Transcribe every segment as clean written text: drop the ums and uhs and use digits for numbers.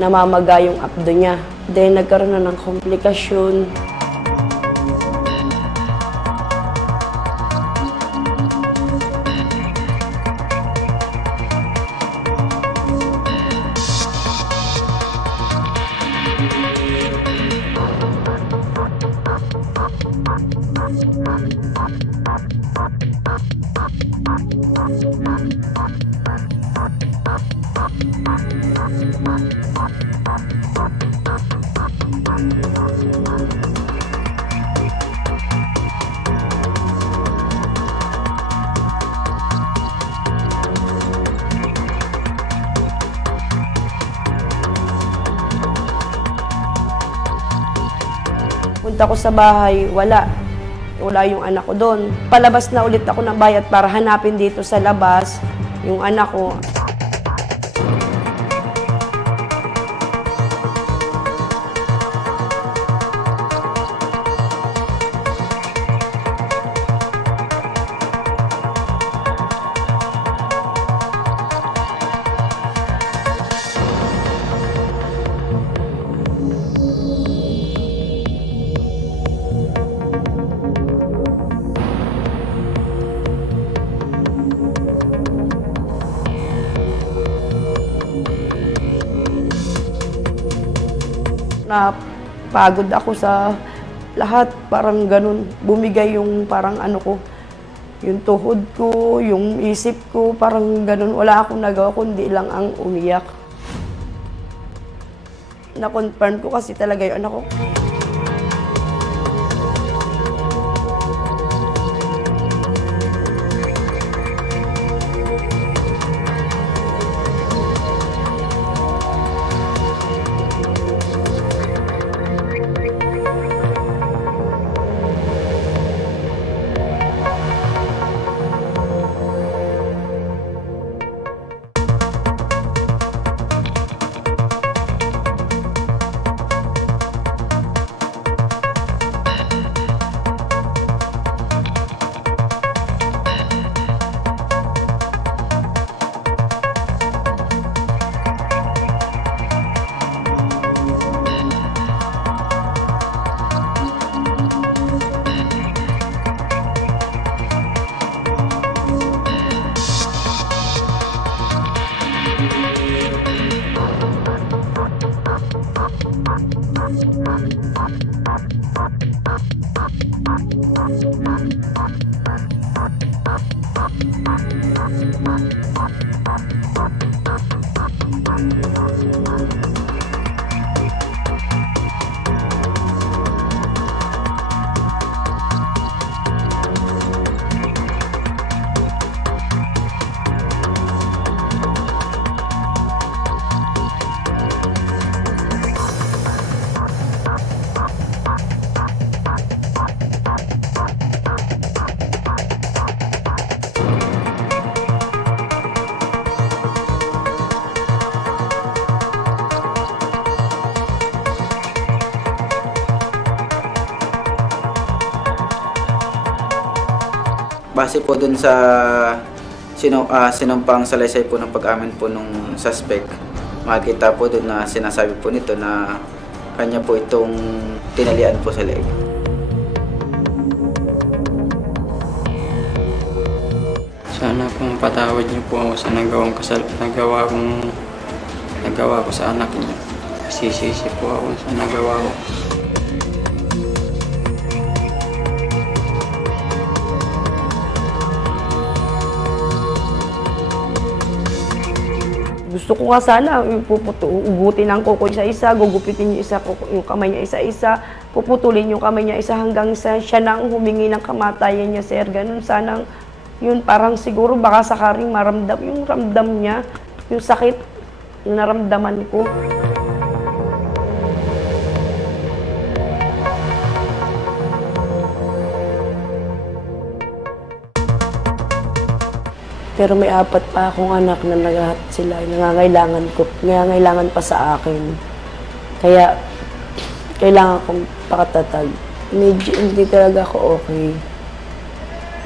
namamaga yung abdo niya. Then nagkaroon na ng komplikasyon. Punta ko sa bahay, wala. Wala yung anak ko doon. Palabas na ulit ako ng bayad para hanapin dito sa labas yung anak ko. Napagod ako sa lahat, parang ganun. Bumigay yung parang ano ko, yung tuhod ko, yung isip ko, parang ganun. Wala akong nagawa kundi lang ang umiyak. Na-confirm ko kasi talaga yung anak ko. Base po dun sa sinumpang salaysay po ng pag-amin po nung suspect, makikita po dun na sinasabi po nito na kanya po itong tinalian po sa leeg. Sana pong patawad niyo po ako sa nagawa ko sa anak niyo. Sisisi po ako sa nagawa ko. Gusto ko nga sana, ugutin ang kuko isa-isa, gugupitin yung kamay niya isa-isa, puputulin yung kamay niya isa hanggang sa siya nang humingi ng kamatayan niya, sir. Ganun sanang, yun parang siguro baka sakaring maramdam, yung ramdam niya, yung sakit, yung naramdaman ko. Pero may 4 pa akong anak na lahat sila nangangailangan pa sa akin. Kaya kailangan kong pakatatag. Medyo hindi talaga ako okay.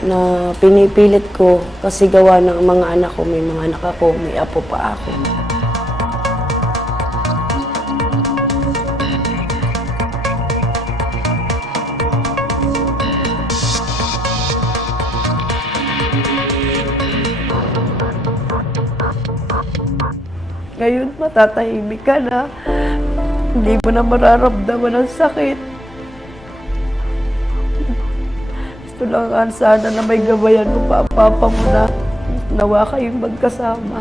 Na pinipilit ko kasi gawa ng mga anak ko, may mga anak ako, may apo pa ako. ngayon matatahimik ka na. Hindi mo na mararamdaman ang sakit. Gusto lang sana na may gabayan mo pa ang papa mo na nawa kayong magkasama.